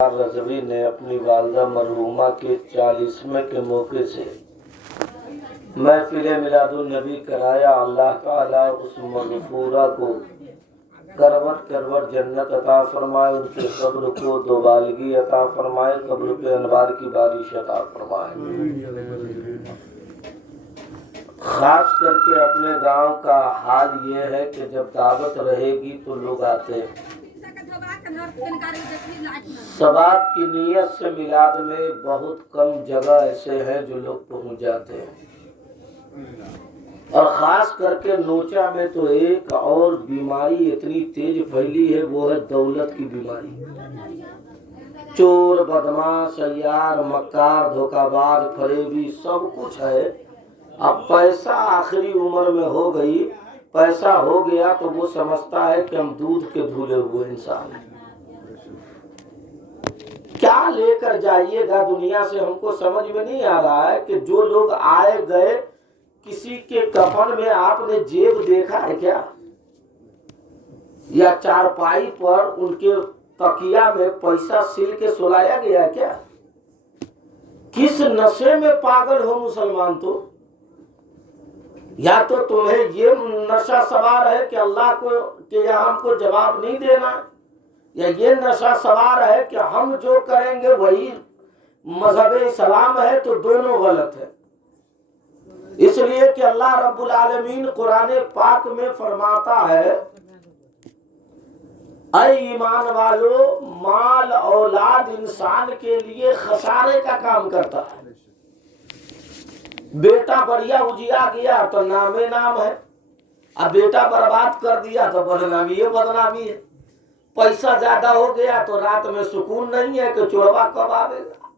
رضوی نے اپنی والدہ مرحومہ کے 40ویں کے موقع سے محفل میلاد النبی کرایا۔ اللہ تعالیٰ اس مغفورہ کو کروٹ کروٹ جنت عطا فرمائے، ان کے قبر کو دوبالگی عطا فرمائے، قبر پہ انوار کی بارش عطا فرمائے۔ خاص کر کے اپنے گاؤں کا حال یہ ہے کہ جب دعوت رہے گی تو لوگ آتے ہیں۔ ثواب کی نیت سے میلاد میں بہت کم جگہ ایسے ہیں جو لوگ پہنچ جاتے ہیں، اور خاص کر کے نوچا میں تو ایک اور بیماری اتنی تیز پھیلی ہے، وہ ہے دولت کی بیماری۔ چور، بدماش، عیار، مکار، دھوکہ باز، فریبی سب کچھ ہے۔ اب پیسہ آخری عمر میں ہو گئی، پیسہ ہو گیا تو وہ سمجھتا ہے کہ ہم دودھ کے دھلے ہوئے انسان ہیں۔ کیا لے کر جائیے گا دنیا سے ہم کو سمجھ میں نہیں آ رہا ہے کہ جو لوگ آئے گئے، کسی کے کفن میں آپ نے جیب دیکھا ہے کیا؟ یا چارپائی پر ان کے تکیا میں پیسہ سل کے سلایا گیا کیا؟ کس نشے میں پاگل ہو مسلمان؟ تو یا تو تمہیں یہ نشہ سوار ہے کہ اللہ کو کہ یہاں ہم کو جواب نہیں دینا، یا یہ نشہ سوار ہے کہ ہم جو کریں گے وہی مذہب اسلام ہے، تو دونوں غلط ہے۔ اس لیے کہ اللہ رب العالمین قرآن پاک میں فرماتا ہے، اے ایمان والو، مال اولاد انسان کے لیے خسارے کا کام کرتا ہے۔ بیٹا بڑھیا اجیا گیا تو نام نام ہے، اب بیٹا برباد کر دیا تو بدنامی ہے، بدنامی ہے۔ پیسہ زیادہ ہو گیا تو رات میں سکون نہیں ہے کہ چوروا کب آئے گا۔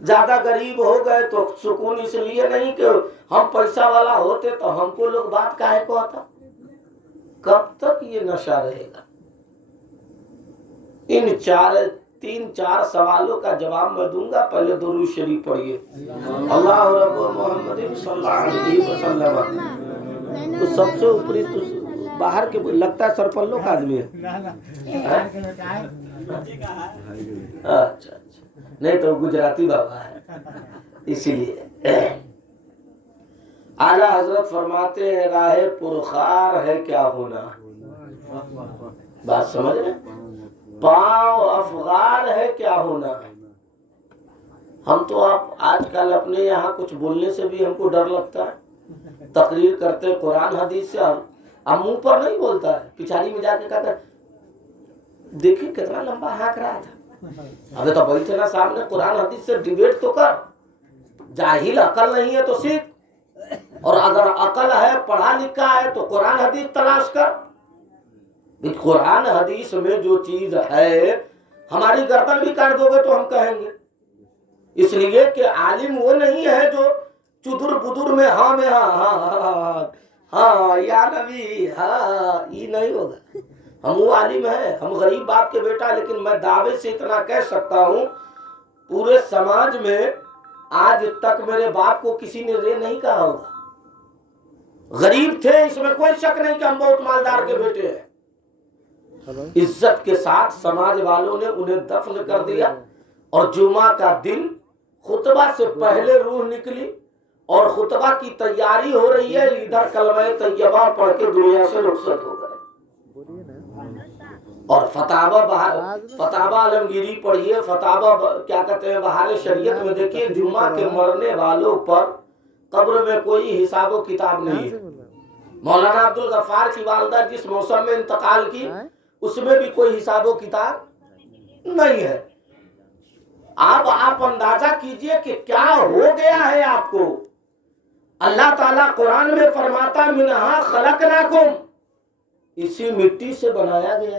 زیادہ غریب ہو گئے تو سکون اس لیے نہیں کہ ہم پیسہ والا ہوتے تو ہم کو لوگ بات کاہے کو آتا۔ کب تک یہ نشہ رہے گا؟ ان تین چار سوالوں کا جواب میں دوں گا، پہلے درود شریف پڑھیے۔ اللہ رب محمد صلی اللہ علیہ وسلم۔ تو سب سے اوپری تو باہر کے لگتا ہے سرپلو کا آدمی ہے۔ اچھا نہیں تو گجراتی بابا ہے، اسی لیے اعلیٰ حضرت فرماتے ہیں، راہ پرخار ہے کیا ہونا۔ بات سمجھ رہے؟ پاؤں افغار ہے کیا ہونا۔ ہم تو آج کل اپنے یہاں کچھ بولنے سے بھی ہم کو ڈر لگتا ہے۔ تقریر کرتے قرآن حدیث سے، اب منہ پر نہیں بولتا ہے، پچھاڑی میں جا کے کہتا ہے دیکھیں کتنا لمبا ہانک رہا تھا۔ ابھی تو بیٹھے نا سامنے، قرآن حدیث سے ڈیبیٹ تو کر۔ جاہل عقل نہیں ہے تو سیکھ، اور اگر عقل ہے، پڑھا لکھا ہے تو قرآن حدیث تلاش کر۔ قرآن حدیث میں جو چیز ہے، ہماری گردن بھی کاٹ دو گے تو ہم کہیں گے۔ اس لیے کہ عالم وہ نہیں ہے جو چدر بدر میں ہاں میں ہاں ہاں ہاں ہاں یا نبی ہاں، یہ نہیں ہوگا۔ ہم وہ عالم ہیں، ہم غریب باپ کے بیٹا، لیکن میں دعوے سے اتنا کہہ سکتا ہوں، پورے سماج میں آج تک میرے باپ کو کسی نے رے نہیں کہا ہوگا۔ غریب تھے، اس میں کوئی شک نہیں کہ ہم بہت مالدار کے بیٹے ہیں۔ عزت کے ساتھ سماج والوں نے انہیں دفن کر دیا، اور جمعہ کا دن خطبہ سے پہلے روح نکلی اور خطبہ کی تیاری ہو رہی ہے، ادھر کلمہ طیبہ پڑھ کے دنیا سے رخصت ہو گئے۔ اور فتاوی عالمگیری پڑھیے، فتاوی کیا کہتے ہیں بہار شریعت میں، دیکھیے جمعہ کے مرنے والوں پر قبر میں کوئی حساب و کتاب نہیں ہے۔ مولانا عبدالغفار کی والدہ جس موسم میں انتقال کی، اس میں بھی کوئی حساب و کتاب نہیں ہے۔ اب آپ اندازہ کیجئے کہ کیا ہو گیا ہے آپ کو۔ اللہ تعالیٰ قرآن میں فرماتا منہا خلقناکم، اسی مٹی سے بنایا گیا۔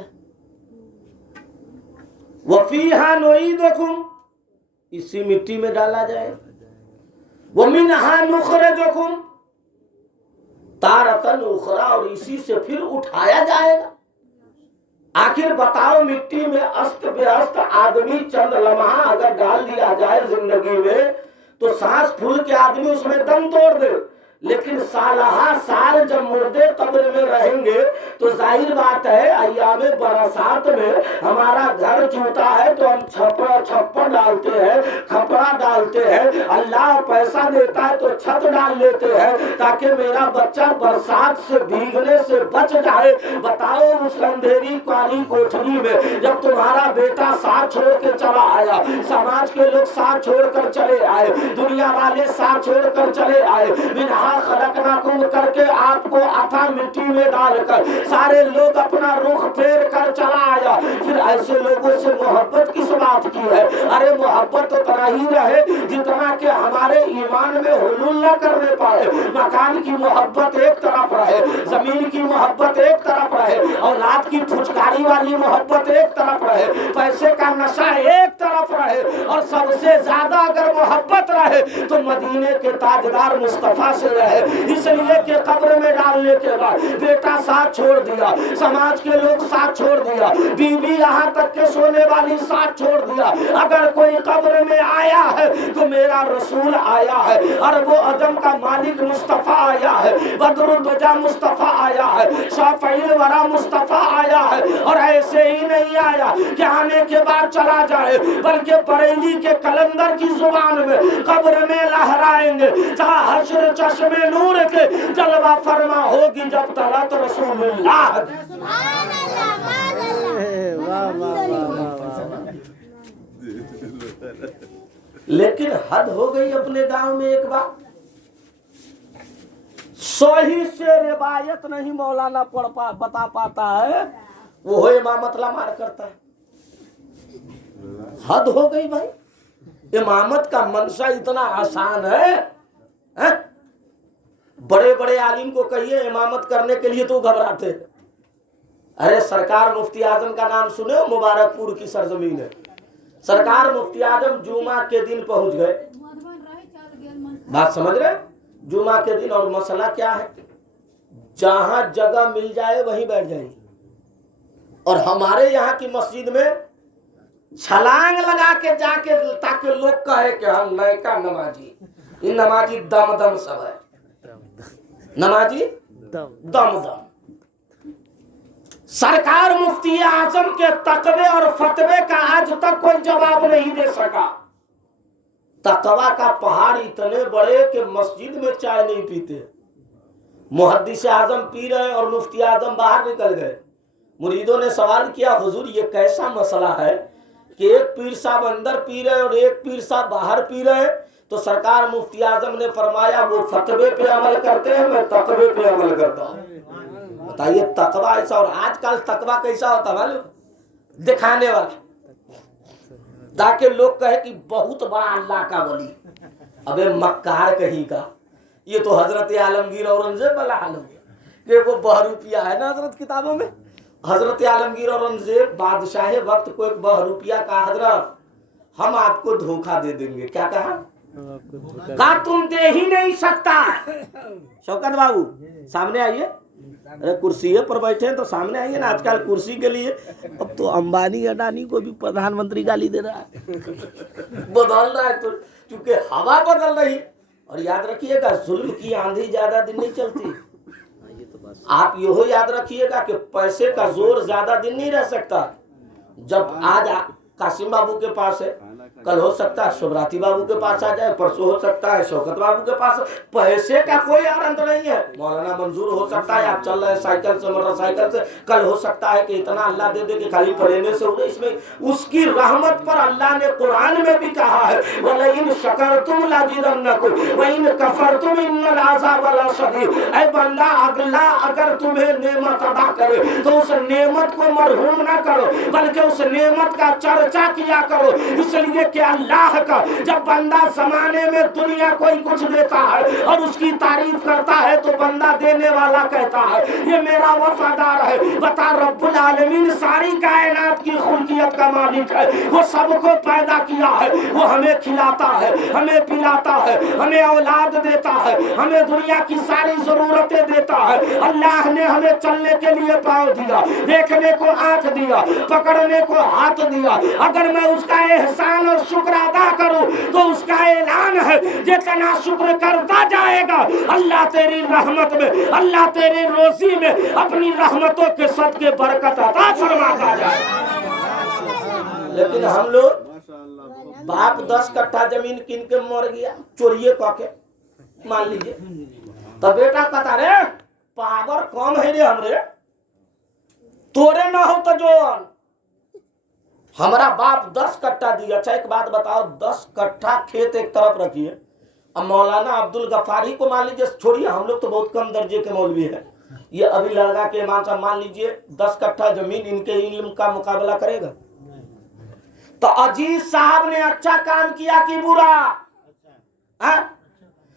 وفیہا نعیدکم، اسی مٹی میں ڈالا جائے۔ ومنہا نخرجکم تارۃ اخری، اور اسی سے پھر اٹھایا جائے گا۔ آخر بتاؤ، مٹی میں است بیست آدمی چند لمحہ اگر ڈال دیا جائے زندگی میں، تو سانس پھول کے آدمی اس میں دم توڑ دے، لیکن سالہ سال جب مردے قبر میں رہیں گے تو ظاہر بات ہے ایام برسات میں ہمارا گھر ٹوٹا ہے تو ہم چھپر ڈالتے ہیں، کھپڑا ڈالتے ہیں، اللہ پیسہ دیتا ہے تو چھت ڈال لیتے ہیں تاکہ میرا بچہ برسات سے بھیگنے سے بچ جائے۔ بتاؤ اس اندھیری کالی کوٹھری میں جب تمہارا بیٹا ساتھ چھوڑ کے چلا آیا، سماج کے لوگ ساتھ چھوڑ کر چلے آئے، دنیا والے ساتھ چھوڑ کر چلے آئے، منہا خلقناکم کر کے آپ کو عطا مٹی میں ڈال کر سارے لوگ اپنا رخ پھیر کر چلا آیا، پھر ایسے لوگوں سے محبت کس بات کی ہے؟ ارے محبت تو اتنا ہی رہے جتنا کہ ہمارے ایمان میں حلول نہ کرنے پائے، مکان کی محبت ایک طرف رہے، زمین کی محبت ایک طرف رہے، اولاد کی پھچکاری والی محبت ایک طرف رہے، پیسے کا نشہ ایک طرف رہے، اور سب سے زیادہ اگر محبت رہے تو مدینے کے تاجدار مصطفیٰ سے رہے۔ اس لیے کہ قبر میں ڈالنے کے بعد بیٹا ساتھ چھوڑ دیا، سماج کے لوگ ساتھ چھوڑ دیا، بیوی یہاں تک کہ سونے والی ساتھ چھوڑ دیا، اگر کوئی قبر میں آیا ہے تو میرا رسول آیا ہے، عرب و عجم کا مالک مصطفیٰ آیا ہے، بدر الدجا مصطفیٰ آیا ہے، شافعی الورا مصطفیٰ آیا ہے، اور ایسے ہی نہیں آیا کہ آنے کے بعد چلا جائے، بلکہ بریلی کے کلندر کی زبان میں قبر میں لہرائیں گے جہاں حشر چشم نور کے جلوہ فرما ہوگی جب طلعت رسول اللہ۔ لیکن حد ہو گئی اپنے گاؤں میں ایک بات، صحیح سے روایت نہیں مولانا بتا پاتا ہے، وہ امامت لمار کرتا ہے۔ حد ہو گئی بھائی، امامت کا منشا اتنا آسان ہے، بڑے بڑے عالم کو کہیے امامت کرنے کے لیے تو گھبراتے۔ ارے سرکار مفتی اعظم کا نام سنے ہو، مبارک پور کی سرزمین ہے، سرکار مفتی اعظم جمعہ کے دن پہنچ گئے، بات سمجھ رہے؟ جمعہ کے دن، اور مسئلہ کیا ہے، جہاں جگہ مل جائے وہیں بیٹھ جائیں گے، اور ہمارے یہاں کی مسجد میں چھلانگ لگا کے جا کے تاکہ لوگ کہے کہ ہم نئے کا نمازی، یہ نمازی دم دم سب ہے، نمازی دم دم۔ سرکار مفتی اعظم کے تقوی اور فتوے کا آج تک کوئی جواب نہیں دے سکا۔ تقوی کا پہاڑ اتنے بڑے کہ مسجد میں چائے نہیں پیتے، محدث اعظم پی رہے اور مفتی اعظم باہر نکل گئے۔ مریدوں نے سوال کیا حضور یہ کیسا مسئلہ ہے کہ ایک پیر صاحب اندر پی رہے اور ایک پیر صاحب باہر پی رہے؟ تو سرکار مفتی اعظم نے فرمایا وہ فتوے پہ عمل کرتے ہیں، میں تقوی پہ عمل کرتا ہوں۔ بتائیے تقوی ایسا، اور آج کل تقوی کیسا ہوتا ہے دکھانے والا، تاکہ لوگ کہے کہ بہت بڑا اللہ کا ولی۔ ابے مکار کہیں کا، یہ تو حضرت عالمگیر اورنگزیب والا حال ہو گیا کہ وہ بہروپیہ ہے نا حضرت کتابوں میں، حضرت عالمگیر اورنگزیب بادشاہ وقت کو ایک بہروپیہ کا حضرت ہم آپ کو دھوکہ دے دیں گے، کیا کہا؟ کہا تم دے ہی نہیں سکتا۔ شوکت بابو سامنے آئیے، ارے کرسی پر بیٹھے ہیں تو سامنے آئیے نا، آج کل کرسی کے لیے اب تو امبانی اڈانی کو بھی پردھان منتری گالی دے رہا ہے، بدل رہا ہے تو چونکہ ہوا بدل رہی۔ اور یاد رکھیے گا ظلم کی آندھی زیادہ دن نہیں چلتی، آپ یہ یاد رکھیے گا کہ پیسے کا زور زیادہ دن نہیں رہ سکتا۔ جب آج قاسم بابو کے پاس ہے، کل ہو سکتا ہے شبراتی بابو کے پاس آ جائے، پرسوں ہو سکتا ہے شوکت بابو کے پاس۔ پیسے کا کوئی آرند نہیں ہے، مولانا منظور ہو سکتا ہے آپ چل رہے ہیں سائیکل سے موٹر سائیکل سے، کل ہو سکتا ہے کہ اتنا اللہ دے دے کہ خالی پڑھنے سے ہوگا۔ اس میں اس کی رحمت پر اللہ نے قرآن میں بھی کہا ہے وَلَئِنْ شَكَرْتُمْ لَزِيدَنَّكُمْ وَإِنْ كَفَرْتُمْ إِنَّ الْعَذَابَ لَشَدِيدٌ۔ اے بندہ اللہ اگر تمہیں نعمت ادا کرے تو اس نعمت کو مرحوم نہ کرو، بلکہ اس نعمت کا چرچا کیا کرو، اس لیے کہ اللہ کا جب بندہ زمانے میں دنیا کوئی کچھ دیتا ہے اور اس کی تعریف کرتا ہے تو بندہ دینے والا کہتا ہے یہ میرا وفادار ہے۔ بتا رب العالمین ساری کائنات کی خلقیت کا مالک ہے، وہ سب کو پیدا کیا ہے، وہ ہمیں کھلاتا ہے، ہمیں پلاتا ہے، ہمیں اولاد دیتا ہے، ہمیں دنیا کی ساری ضرورتیں دیتا ہے۔ اللہ نے ہمیں چلنے کے لیے پاؤں دیا، دیکھنے کو آنکھ دیا، پکڑنے کو ہاتھ دیا۔ اگر میں اس کا احسان اور شکر ادا کروں تو اس کا اعلان ہے جتنا شکر کرتا جائے گا اللہ تیری رحمت میں، اللہ تیری روزی میں اپنی رحمتوں کے صدقے برکت عطا فرماتا جائے گا۔ لیکن ہم لوگ باپ 10 کٹھا زمین کن کے مر گیا چوریے کا کے مان لیجئے، تو بیٹا کہتا رے پاور کم ہے رے ہمرے توڑے نہ ہو تو جو ہمارا باپ 10 کٹھا دیا۔ اچھا ایک بات بتاؤ، 10 کٹھا کھیت ایک طرف رکھیے، اب مولانا عبدالغفاری کو مان لیجئے، چھوڑیے ہم لوگ تو بہت کم درجے کے مولوی ہیں، یہ ابھی لڑکا کے امام صاحب مان لیجئے 10 کٹھا زمین ان کے علم کا مقابلہ کرے گا؟ تو عزیز صاحب نے اچھا کام کیا کہ برا؟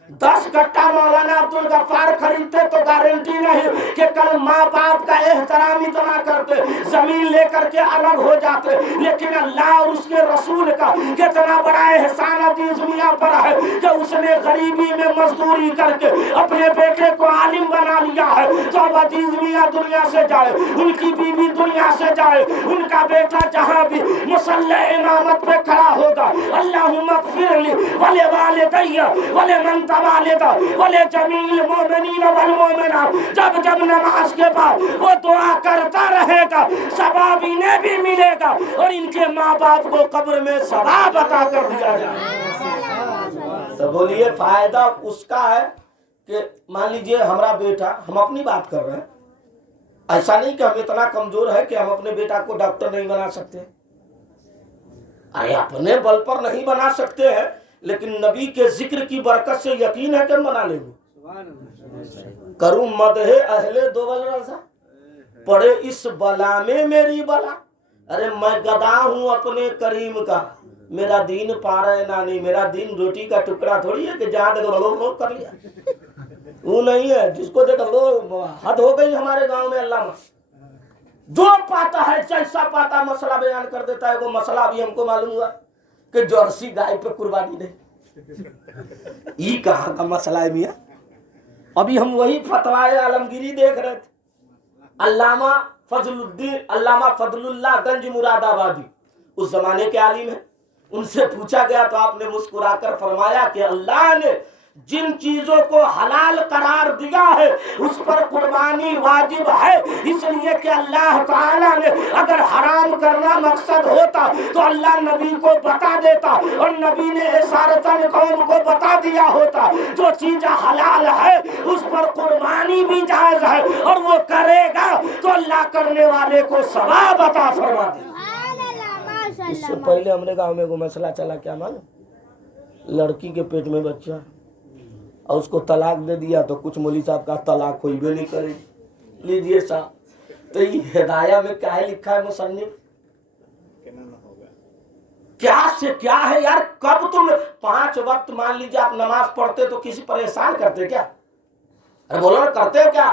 10 کٹھا مولانا عبدالغفار خریدتے تو گارنٹی نہیں کہ کل ماں باپ کا احترام اتنا کرتے زمین لے کر کے الگ ہو جاتے، لیکن اللہ اور اس کے رسول کا کتنا بڑا احسان عزیز میاں پر ہے کہ اس نے غریبی میں مزدوری کر کے اپنے بیٹے کو عالم بنا لیا ہے۔ تو اب عزیز میاں دنیا سے جائے، ان کی بیوی دنیا سے جائے، ان کا بیٹا جہاں بھی مصلی امامت پہ کھڑا ہوگا اللہم اغفر لی ولوالدی ولمن والدہ ولی جمیع المؤمنین والمؤمنات، جب جب نماز کے بعد وہ دعا کرتا رہے گا ثواب انہیں بھی ملے گا اور ان کے ماں باپ کو قبر میں ثواب عطا کر دیا جائے۔ تو بولیے فائدہ اس کا ہے کہ مان لیجئے ہمارا بیٹا، ہم اپنی بات کر رہے ہیں، ایسا نہیں کہ ہم اتنا کمزور ہے کہ ہم اپنے بیٹا کو ڈاکٹر نہیں بنا سکتے، ارے اپنے بل پر نہیں بنا سکتے ہیں لیکن نبی کے ذکر کی برکت سے یقین ہے کہ بنا لیں گے۔ کروں مدح اہل دول رضا، پڑے اس بلا میں میری بلا، ارے میں گدا ہوں اپنے کریم کا، میرا دین پارا ہے نہ نہیں، میرا دین روٹی کا ٹکڑا تھوڑی ہے کہ جہاں دیکھو لوگ کر لیا، وہ نہیں ہے جس کو دیکھو لوگ حد ہو گئی ہمارے گاؤں میں۔ اللہ جو پاتا ہے جیسا پاتا مسئلہ بیان کر دیتا ہے، وہ مسئلہ ابھی ہم کو معلوم ہوا کہ جرسی گائے پہ قربانی نہیں، یہ کہاں کا مسئلہ ہے میاں؟ ابھی ہم وہی فتوائے عالمگیری دیکھ رہے تھے، علامہ فضل اللہ گنج مراد آبادی اس زمانے کے عالم ہیں، ان سے پوچھا گیا تو آپ نے مسکرا کر فرمایا کہ اللہ نے جن چیزوں کو حلال قرار دیا ہے اس پر قربانی واجب ہے، اس لیے کہ اللہ تعالیٰ نے اگر حرام کرنا مقصد ہوتا تو اللہ نبی کو بتا دیتا اور نبی نے اشارتاً قوم کو بتا دیا ہوتا جو چیز حلال ہے اس پر قربانی بھی جائز ہے اور وہ کرے گا تو اللہ کرنے والے کو ثواب عطا فرما دے۔ اس سے پہلے ہمارے گاؤں میں وہ مسئلہ چلا، کیا معلوم، لڑکی کے پیٹ میں بچہ اور اس کو طلاق دے دیا تو کچھ مولوی صاحب کا طلاق کوئی بھی نہیں کرے، لیجئے صاحب، تو یہ ہدایہ میں کیا ہے لکھا ہے مصنف؟ کیا سے کیا ہے یار؟ کب تم 5 وقت مان لیجئے آپ نماز پڑھتے تو کسی پر احسان کرتے کیا؟ ارے بولو نا، کرتے ہو کیا؟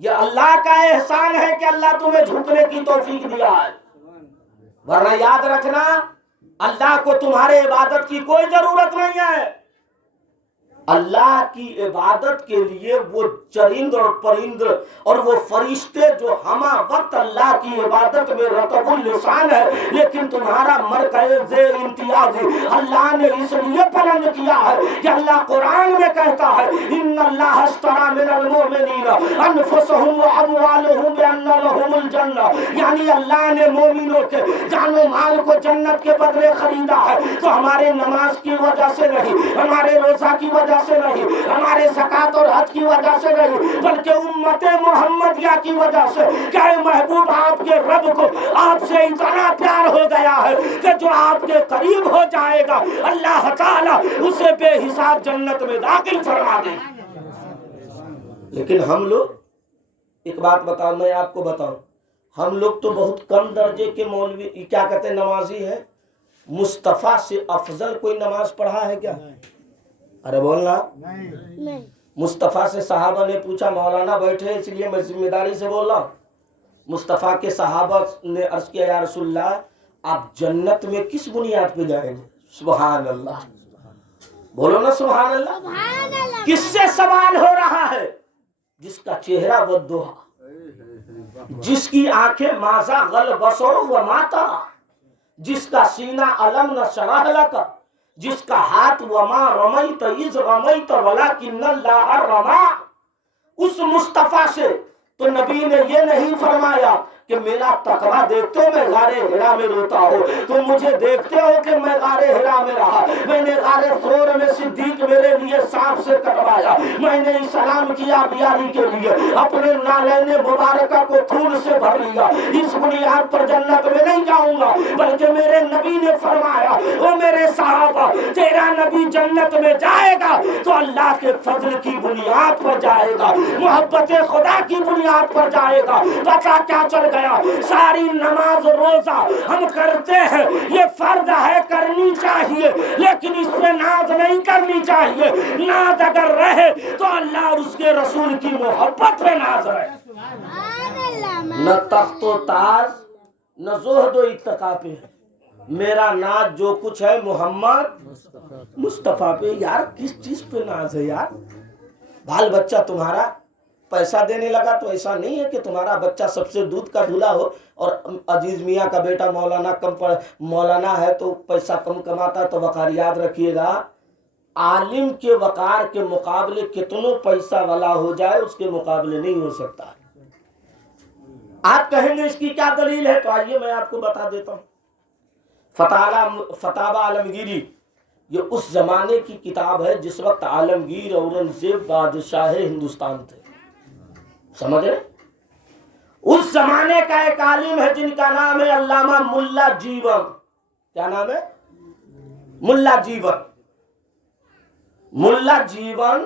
یہ اللہ کا احسان ہے کہ اللہ تمہیں جھکنے کی توفیق دیا ہے، ورنہ یاد رکھنا اللہ کو تمہارے عبادت کی کوئی ضرورت نہیں ہے۔ اللہ کی عبادت کے لیے وہ چرند اور پرند اور وہ فرشتے جو ہمہ وقت اللہ کی عبادت میں رطب اللسان ہے، لیکن تمہارا مرکز امتیاز اللہ نے اس لیے بلند کیا ہے کہ اللہ قرآن میں کہتا ہے ان اللہ اشتری من المؤمنین انفسهم واموالهم بان لهم الجنہ، یعنی اللہ نے مومنوں کے جان و مال کو جنت کے بدلے خریدا ہے۔ تو ہمارے نماز کی وجہ سے نہیں، ہمارے روزہ کی وجہ سے نہیں، ہمارے زکوٰۃ اور حج کی وجہ سے نہیں، بلکہ امت محمدیہ کی وجہ سے کہ محبوب آپ کے رب کو آپ سے اتنا پیار ہو گیا ہے کہ جو آپ کے قریب ہو جائے گا اللہ تعالیٰ اسے بے حساب جنت میں داخل فرما دے۔ لیکن ہم لوگ، ایک بات بتاؤ، میں آپ کو بتاؤں، ہم لوگ تو بہت کم درجے کے مولوی کیا کہتے ہیں نمازی ہے، مصطفیٰ سے افضل کوئی نماز پڑھا ہے کیا؟ ارے بولنا نہیں۔ مصطفیٰ سے صحابہ نے پوچھا، مولانا بیٹھے اس لیے میں ذمہ داری سے بول رہا ہوں، مصطفیٰ کے صحابہ نے عرض کیا یا رسول اللہ آپ جنت میں کس بنیاد پہ جائیں گے؟ سبحان اللہ، بولو نا سبحان اللہ۔ کس سے سوال ہو رہا ہے؟ جس کا چہرہ وضحا، جس کی آنکھیں ماذا غل بصر و ما طغى، جس کا سینہ علم نشرح لک، جس کا ہاتھ وما رمیت اذ رمیت ولکن اللہ رما، اس مصطفیٰ سے تو نبی نے یہ نہیں فرمایا کہ میرا تقویٰ دیکھتے ہو میں غار حرا میں روتا ہو، تم مجھے دیکھتے ہو کہ میں غار حرا میں رہا، میں نے غار ثور میں صدیق میرے لیے سانپ سے کٹوایا، میں نے سلام کیا بیاری کے لیے، اپنے نالین مبارکہ کو خون سے بھر لیا، اس بنیاد پر جنت میں نہیں جاؤں گا، بلکہ میرے نبی نے فرمایا او میرے صحابہ تیرا نبی جنت میں جائے گا تو اللہ کے فضل کی بنیاد پر جائے گا، محبت خدا کی بنیاد پر جائے گا۔ پتہ کیا چل گیا؟ ساری نماز روزہ ہم کرتے ہیں، یہ فرض ہے کرنی چاہیے، لیکن اس پہ ناز نہیں کرنی چاہیے، ناز اگر رہے تو اللہ اور اس کے رسول کی محبت پہ ناز رہے، نہ تخت و تاج نہ زہد و اتقا پہ، میرا ناز جو کچھ ہے محمد مصطفیٰ پہ۔ یار کس چیز پہ ناز ہے یار؟ بال بچہ تمہارا پیسہ دینے لگا تو ایسا نہیں ہے کہ تمہارا بچہ سب سے دودھ کا دھلا ہو، اور عزیز میاں کا بیٹا مولانا ہے تو پیسہ کم کماتا ہے، تو وقار یاد رکھیے گا عالم کے وقار کے مقابلے کتنوں پیسہ والا ہو جائے اس کے مقابلے نہیں ہو سکتا۔ آپ کہیں گے اس کی کیا دلیل ہے؟ تو آئیے میں آپ کو بتا دیتا ہوں۔ فتاوی عالمگیری یہ اس زمانے کی کتاب ہے جس وقت عالمگیر اورنگزیب بادشاہ ہندوستان تھے، سمجھ رہے؟ اس زمانے کا ایک عالم ہے جن کا نام ہے علامہ ملا جیون۔ کیا نام ہے؟ ملا جیون۔ ملا جیون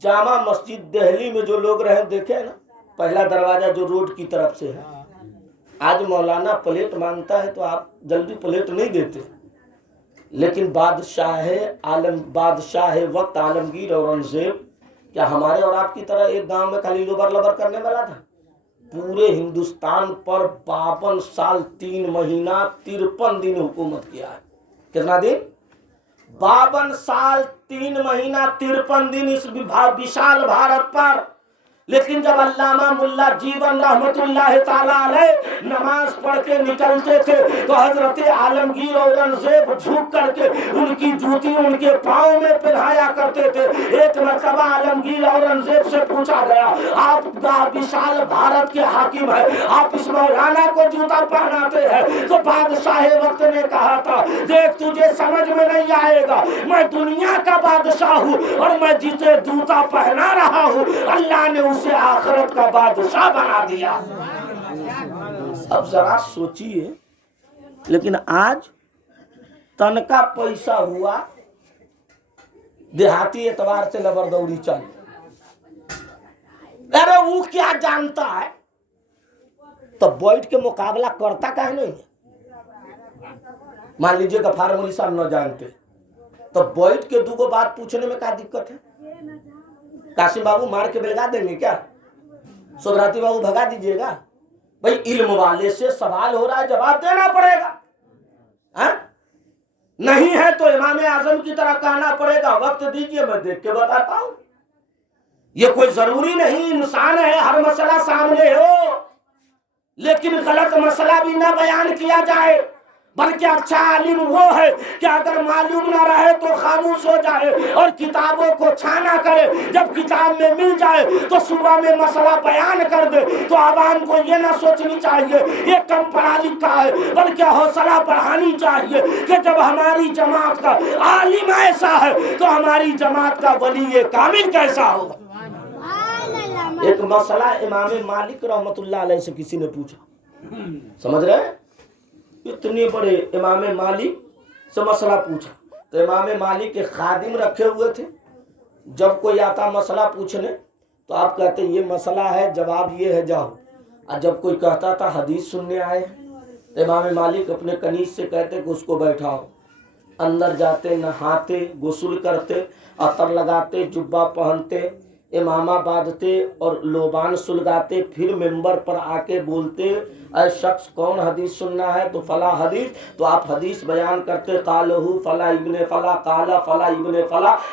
جامع مسجد دہلی میں جو لوگ رہے دیکھے نا، پہلا دروازہ جو روڈ کی طرف سے ہے، آج مولانا پلیٹ مانگتا ہے تو آپ جلدی پلیٹ نہیں دیتے، لیکن بادشاہ وقت عالمگیر اورنگزیب کیا ہمارے اور آپ کی طرح ایک گاؤں میں خالی لبر لبر کرنے والا تھا؟ پورے ہندوستان پر 52 سال 3 مہینہ 53 دن حکومت کیا ہے۔ کتنا دن؟ 52 سال 3 مہینہ 53 دن اس وشال بھارت پر۔ لیکن جب علامہ ملا جیون رحمت اللہ تعالیٰ علیہ نماز پڑھ کے نکلتے تھے تو حضرت عالمگیر اورنگزیب جھک کر کے ان کی جوتی ان کے پاؤں میں پہنایا کرتے تھے۔ ایک مرتبہ عالمگیر اورنگزیب سے پوچھا گیا آپ وشال بھارت کے حاکم ہیں، آپ اس مولانا کو جوتا پہناتے ہیں؟ تو بادشاہ وقت نے کہا تھا دیکھ تجھے سمجھ میں نہیں آئے گا، میں دنیا کا بادشاہ ہوں اور میں جسے جوتا پہنا رہا ہوں اللہ نے اسے آخرت کا بادشاہ بنا دیا۔ اب ذرا سوچئے، لیکن آج تن کا پیسہ ہوا دیہاتی اعتبار سے لبردوری چاہیے۔ ارے وہ کیا جانتا ہے؟ تو بیٹھ کے مقابلہ کرتا کہیں نہیں ہے؟ مان لیجئے غفار مولی صاحب نہ جانتے تو بیٹھ کے دو بات پوچھنے میں کیا دقت ہے؟ قاسم بابو مار کے بلگا دیں گے کیا؟ سبراتی بابو بھگا دیجئے گا؟ بھئی علم والے سے سوال ہو رہا ہے، جواب دینا پڑے گا۔ نہیں ہے تو امام اعظم کی طرح کہنا پڑے گا وقت دیجئے میں دیکھ کے بتاتا ہوں۔ یہ کوئی ضروری نہیں انسان ہے ہر مسئلہ سامنے ہو، لیکن غلط مسئلہ بھی نہ بیان کیا جائے، بلکہ اچھا عالم وہ ہے کہ اگر معلوم نہ رہے تو خاموش ہو جائے اور کتابوں کو چھانا کرے، جب کتاب میں مل جائے تو صبح میں مسئلہ بیان کر دے۔ تو عوام کو یہ نہ سوچنی چاہیے یہ کم پڑھا لکھا ہے، بلکہ حوصلہ بڑھانی چاہیے کہ جب ہماری جماعت کا عالم ایسا ہے تو ہماری جماعت کا ولی کامل کیسا ہوگا۔ ایک مسئلہ امام مالک رحمت اللہ علیہ سے کسی نے پوچھا، سمجھ رہے ہیں؟ اتنے بڑے امام مالک سے مسئلہ پوچھا تو امام مالک کے خادم رکھے ہوئے تھے، جب کوئی آتا مسئلہ پوچھنے تو آپ کہتے یہ مسئلہ ہے جواب یہ ہے جاؤ، اور جب کوئی کہتا تھا حدیث سننے آئے ہیں تو امام مالک اپنے کنیز سے کہتے کہ اس کو بیٹھاؤ، اندر جاتے نہاتے غسل کرتے عطر لگاتے جبہ پہنتے امامہ باندھتے اور لوبان سلگاتے، پھر ممبر پر آ کے بولتے اے شخص کون حدیث سننا ہے؟ تو فلاں حدیث، تو آپ حدیث بیان کرتے قالہ فلاں ابن فلاں قال فلاں ابن فلاں،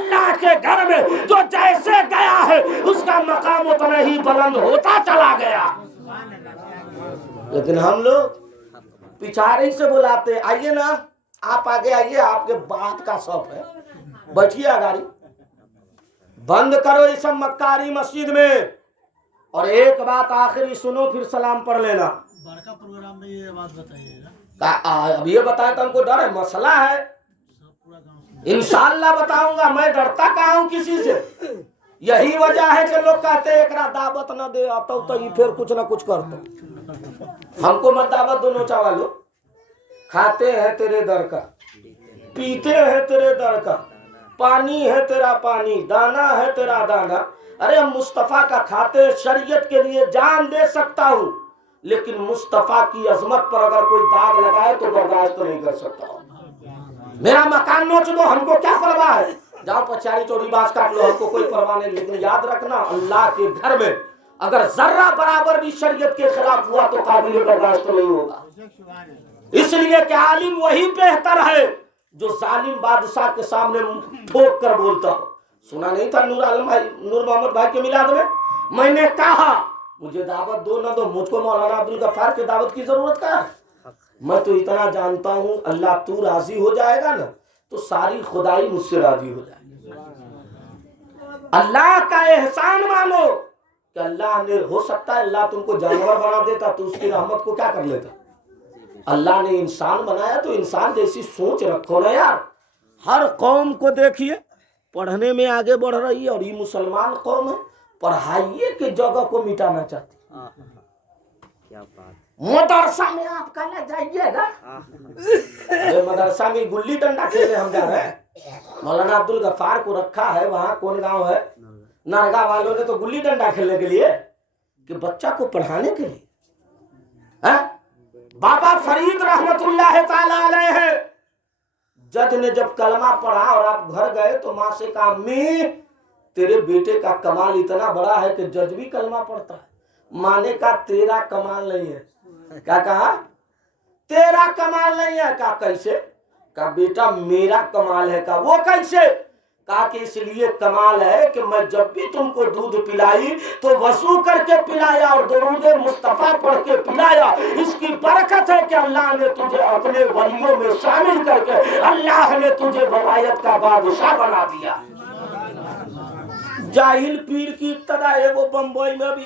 اللہ کے گھر میں جو جیسے گیا ہے اس کا مقام اتنا ہی بلند ہوتا چلا گیا. لیکن ہم لوگ پچھاڑی سے بلاتے ہیں, آئیے نا آپ آگے آئیے, آپ کے بات کا شوق ہے, بیٹھیے گاڑی, بند کرو یہ سب مکاری مسجد میں. اور ایک بات آخری سنو پھر سلام پڑھ لینا. بڑکا پروگرام میں یہ بات بتائیے گا. اب یہ بتائے تو ہم کو ڈر ہے, مسئلہ ہے, انشاءاللہ بتاؤں گا. میں ڈرتا کہاں ہوں کسی سے. یہی وجہ ہے کہ لوگ کہتے ہیں ایکرا دعوت نہ دے آتا ہوں تو یہ پھر کچھ نہ کچھ کرتا. ہم کو مت دعوت دو نوچا والو. کھاتے ہیں تیرے در کا, پیتے ہیں تیرے در کا, پانی ہے تیرا پانی, دانا ہے تیرا دانا. ارے ہم مصطفیٰ کا کھاتے شریعت کے لیے جان دے سکتا ہوں, لیکن مصطفیٰ کی عظمت پر اگر کوئی داغ لگائے تو برداشت تو نہیں کر سکتا ہوں. میرا مکان نوچ دو, ہم کو کیا پرواہ ہے, جاؤ پچاری چوری باز کاٹ لو, ہم کو کوئی پرواہ نہیں. لیکن یاد رکھنا اللہ کے گھر میں اگر ذرہ برابر بھی شریعت کے خلاف ہوا تو قابل برداشت نہیں ہوگا. اس لیے کہ عالم وہی بہتر ہے جو ظالم بادشاہ کے سامنے ٹھوک کر بولتا ہو. سنا نہیں تھا نور عالم بھائی, نور محمد بھائی کے میلاد میں نے کہا مجھے دعوت دو نہ دو, مجھ کو مولانا عبدالغفار کی دعوت کی ضرورت کیا ہے. میں تو اتنا جانتا ہوں اللہ تو راضی ہو جائے گا نا تو ساری خدائی مجھ سے راضی ہو جائے گی. اللہ کا احسان مانو کہ اللہ نے, ہو سکتا ہے اللہ تم کو جانور بنا دیتا تو اس کی رحمت کو کیا کر لیتا. اللہ نے انسان بنایا تو انسان جیسی سوچ رکھو نا یار. ہر قوم کو دیکھیے پڑھنے میں آگے بڑھ رہی ہے, اور یہ مسلمان قوم ہے پڑھائیے کے جگہ کو مٹانا چاہتی. مدرسہ میں آپ کہنا جائیے گا, مدرسہ میں گلی ڈنڈا کھیلنے ہم جا رہے ہیں. مولانا عبدالغفار کو رکھا ہے وہاں, کون گاؤں ہے, نرگا والوں نے تو گلی ڈنڈا کھیلنے کے لیے کہ بچہ کو پڑھانے کے لیے. بابا فرید رحمت اللہ تعالی علیہ ہے, جج نے جب کلمہ پڑھا اور آپ گھر گئے تو ماں سے کہا امی تیرے بیٹے کا کمال اتنا بڑا ہے کہ جج بھی کلمہ پڑھتا ہے. ماں نے کہا تیرا کمال نہیں ہے. کیا کہا, تیرا کمال نہیں ہے. کہا کیسے, کہا بیٹا میرا کمال ہے. کہا وہ کیسے, کہا کہ اس لیے کمال ہے کہ میں جب بھی تم کو دودھ پلائی تو وضو کر کے پلایا اور درود مصطفیٰ پڑھ کے پلایا. اس کی برکت ہے کہ اللہ نے تجھے اپنے ولیوں میں شامل کر کے اللہ نے تجھے ولایت کا بادشاہ بنا دیا. جاہل پیر کی ابتدا ہے, وہ بمبئی میں بھی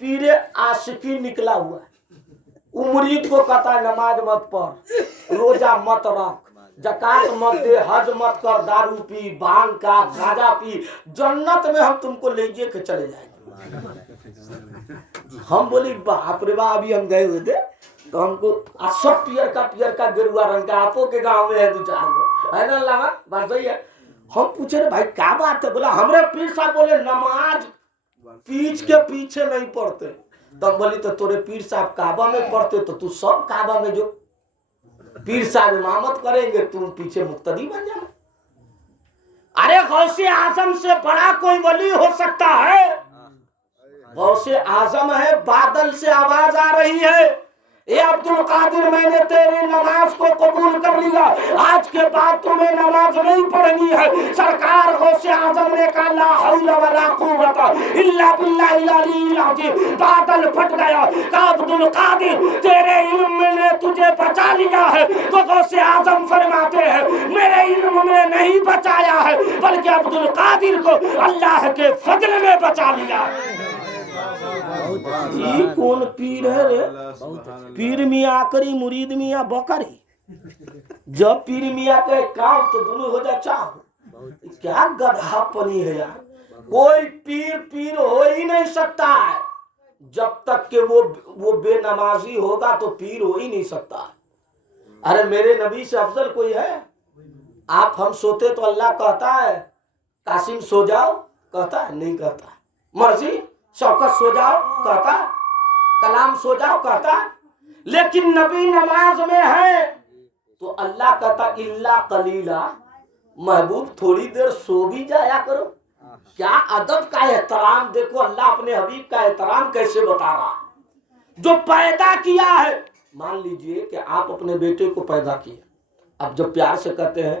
پیر عاشقی نکلا ہوا ہے. وہ مرید کو کہتا ہے نماز مت پڑھ, روزہ مت رکھ, زکات مت دے, حج مت کر, دارو پی, بھانگ کا, گاجا پی, جنت میں ہم تم کو لے کے چلے جائیں گے. ہم بولی باپ رے باپ, ابھی ہم گئے ہوئے تھے تو ہم کو سب پیئر کا گروا رنگ کا, آپ کے گاؤں میں ہے 2-4 گو ہے نا, اللہ بات صحیح ہے. ہم پوچھے بھائی کیا بات ہے, بولا ہمارے پیر صاحب بولے نماز پیچھ کے پیچھے نہیں پڑھتے. تو ہم بولی تو تیرے پیر صاحب کعبہ میں پڑھتے تو تو سب کعبہ میں جو پیر صاحب امامت کریں گے تم پیچھے مقتدی بن جانا. ارے غوث اعظم سے بڑا کوئی ولی ہو سکتا ہے. غوث اعظم ہے, بادل سے آواز آ رہی ہے, اے عبد القادر میں نے تیری نماز کو قبول کر لیا, آج کے بعد تمہیں نماز نہیں پڑھنی ہے. سرکار غوث اعظم نے کہا لا حول ولا قوت الا باللہ العلی العظیم. بادل پھٹ گیا. کہا عبد القادر تیرے علم میں نے تجھے بچا لیا ہے. تو غوث اعظم فرماتے ہیں میرے علم میں نہیں بچایا ہے بلکہ عبد القادر کو اللہ کے فضل میں بچا لیا. یہ کون پیر ہے رے, پیر میاں کری مرید میاں بکری. جب پیر میاں کا کام تو دونوں ہو جا چاہ. کیا گدھا پنی ہے یار. کوئی پیر ہو ہی نہیں سکتا ہے جب تک کہ وہ بے نمازی ہوگا تو پیر ہو ہی نہیں سکتا. ارے میرے نبی سے افضل کوئی ہے. آپ ہم سوتے تو اللہ کہتا ہے قاسم سو جاؤ, کہتا ہے نہیں کہتا. مرضی شوکت سو جاؤ کہتا, کلام سو جاؤ کہتا. لیکن نبی نماز میں ہے تو اللہ کہتا الا قلیلا, محبوب تھوڑی دیر سو بھی جایا کرو. کیا ادب کا احترام, دیکھو اللہ اپنے حبیب کا احترام کیسے بتا رہا. جو پیدا کیا ہے, مان لیجئے کہ آپ اپنے بیٹے کو پیدا کیے, اب جب پیار سے کہتے ہیں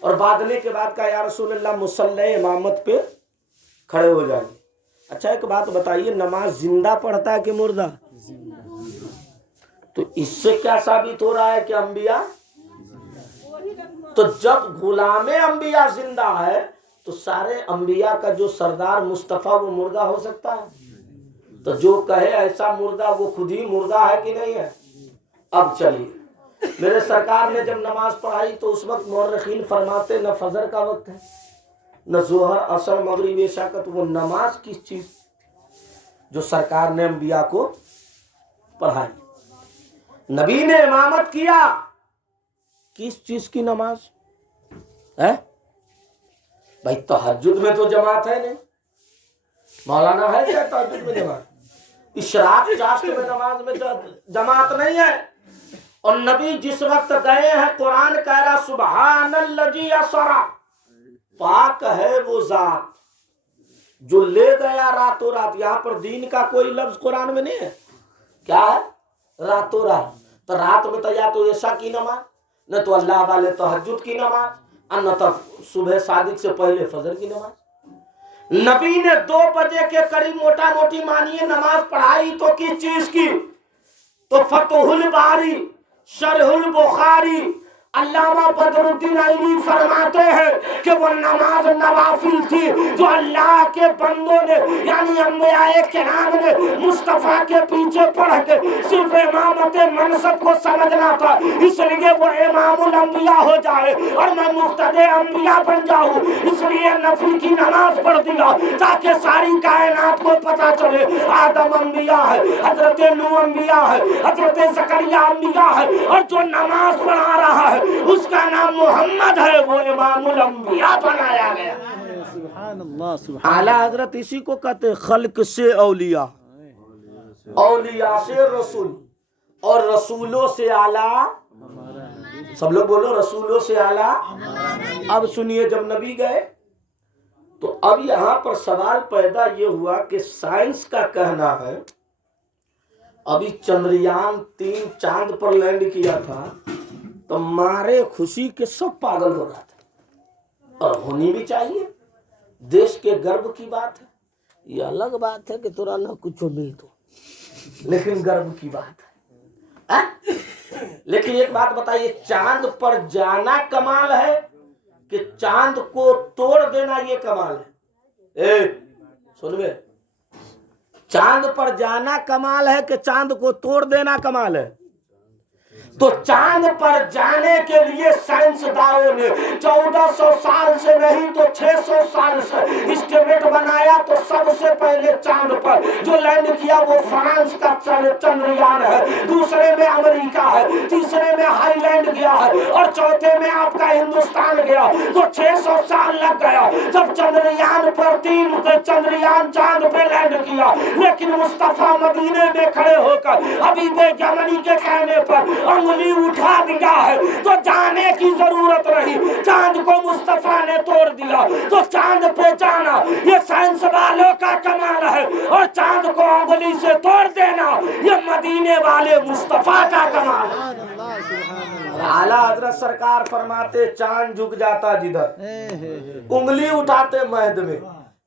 اور باندھنے کے بعد کہا یا رسول اللہ مصلی امامت پہ کھڑے ہو جائیں. اچھا ایک بات بتائیے، نماز زندہ پڑھتا ہے کہ مردہ؟ تو اس سے کیا ثابت ہو رہا ہے کہ انبیاء، تو جب غلام انبیاء زندہ ہے تو سارے انبیاء کا جو سردار مصطفیٰ وہ مردہ ہو سکتا ہے؟ تو جو کہے ایسا مردہ وہ خود ہی مردہ ہے کہ نہیں ہے؟ اب چلیے، میرے سرکار نے جب نماز پڑھائی تو اس وقت مورخین فرماتے نہ فجر کا وقت ہے، نہ ظہر عصر مغرب عشاء کا، تو وہ نماز کس چیز جو سرکار نے انبیاء کو پڑھائی؟ نبی نے امامت کیا، کس چیز کی نماز ہے بھائی؟ تہجد میں تو جماعت ہے نہیں، مولانا ہے کیا تہجد میں جماعت؟ اشراق چاشت میں نماز میں جماعت نہیں ہے. اور نبی جس وقت گئے ہیں قرآن کہہ رہا سبحان الذی اسری، پاک ہے وہ ذات جو لے گیا راتوں رات. یہاں پر دین کا کوئی لفظ قرآن میں نہیں ہے. کیا ہے؟ راتوں رات. تو رات میں تو یا تو عشاء کی نماز، نہ تو اللہ والے تہجد کی نماز، اور نہ تو صبح صادق سے پہلے فجر کی نماز. نبی نے 2 بجے کے قریب موٹا موٹی مانیے نماز پڑھائی تو کس چیز کی؟ تو فتح الباری، شرح البخاری، علامہ بدر الدین عینی فرماتے ہیں کہ وہ نماز نوافل تھی جو اللہ کے بندوں نے یعنی انبیاء کرام نے مصطفیٰ کے پیچھے پڑھ کے صرف امامت منصب کو سمجھنا تھا، اس لیے وہ امام الانبیاء ہو جائے اور میں مقتدی انبیاء بن جاؤں، اس لیے نفل کی نماز پڑھ دیا تاکہ ساری کائنات کو پتا چلے آدم انبیاء ہے، حضرت نوح انبیاء ہے، حضرت زکریا انبیاء ہے، اور جو نماز پڑھا رہا ہے اس کا نام محمد ہے، وہ امام الانبیاء بنایا گیا. سبحان اللہ سبحان اعلیٰ حضرت اسی کو کہتے ہیں خلق سے اولیاء، اولیاء سے رسول، اور رسولوں سے اعلیٰ. سب لوگ بولو رسولوں سے اعلیٰ. اب سنیے، جب نبی گئے تو اب یہاں پر سوال پیدا یہ ہوا کہ سائنس کا کہنا ہے ابھی چندریان 3 چاند پر لینڈ کیا تھا تو مارے خوشی کے سب پاگل ہو رہا تھا، اور ہونی بھی چاہیے، دیش کے گرو کی بات ہے. یہ الگ بات ہے کہ تورا نہ کچھ مل تو، لیکن گرو کی بات ہے. لیکن ایک بات بتائیے، چاند پر جانا کمال ہے کہ چاند کو توڑ دینا یہ کمال ہے؟ سن میں، چاند پر جانا کمال ہے کہ چاند کو توڑ دینا کمال ہے؟ تو چاند پر جانے کے لیے سائنسدانوں نے 1400 سال سے نہیں تو 600 سال سے اسٹیمیٹ بنایا. تو سب سے پہلے چاند پر جو لینڈ کیا وہ فرانس کا چندریان ہے، دوسرے میں امریکہ ہے، تیسرے میں ہائی لینڈ گیا ہے، اور چوتھے میں آپ کا ہندوستان گیا. تو 600 سال لگ گیا جب چندریان پر 3 چندریان چاند پہ لینڈ کیا. لیکن مصطفیٰ مدینے میں کھڑے ہو کر حبیب یمنی کے کہنے پر انگلی اٹھا دیا ہے تو جانے کی ضرورت رہی. چاند کو مصطفیٰ نے توڑ دیا تو چاند پہ جانا یہ سائنس والوں کا کمال ہے، اور چاند کو انگلی سے توڑ دینا یہ مدینے والے مصطفیٰ کا کمال ہے. اعلیٰ حضرت سرکار فرماتے چاند جھک جاتا جدھر، انگلی اٹھاتے مہد میں،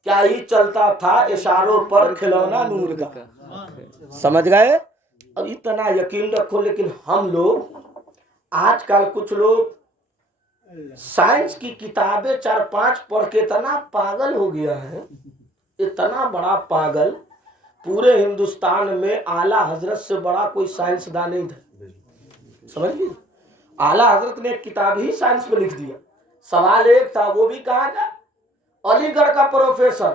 کیا ہی چلتا تھا اشاروں پر کھلونا نور کا. سمجھ گئے؟ اب اتنا یقین رکھو. لیکن ہم لوگ آج کل کچھ لوگ سائنس کی کتابیں 4-5 پڑھ کے اتنا پاگل ہو گیا ہے، اتنا بڑا پاگل. پورے ہندوستان میں اعلیٰ حضرت سے بڑا کوئی سائنسدان نہیں تھا. سمجھ لیے؟ اعلیٰ حضرت نے ایک کتاب ہی سائنس پہ لکھ دیا. سوال ایک تھا، وہ بھی کہا گیا علی گڑھ کا پروفیسر،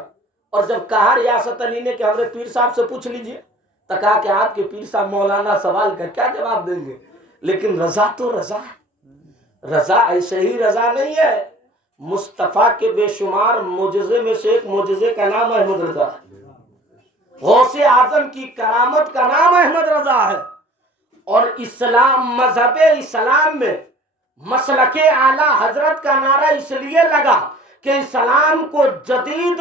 اور جب کہا ریاست علی نے کہ ہمارے پیر صاحب سے پوچھ لیجئے تو کہا کہ آپ کے پیر صاحب مولانا سوال کا کیا جواب دیں گے. لیکن رضا تو رضا ہے، رضا ایسے ہی رضا نہیں ہے. مصطفیٰ کے بے شمار معجزے میں سے ایک معجزے کا نام احمد رضا ہے. غوث اعظم کی کرامت کا نام احمد رضا ہے. اور اسلام، مذہب اسلام میں مسلک اعلیٰ حضرت کا نعرہ اس لیے لگا کہ اسلام کو جدید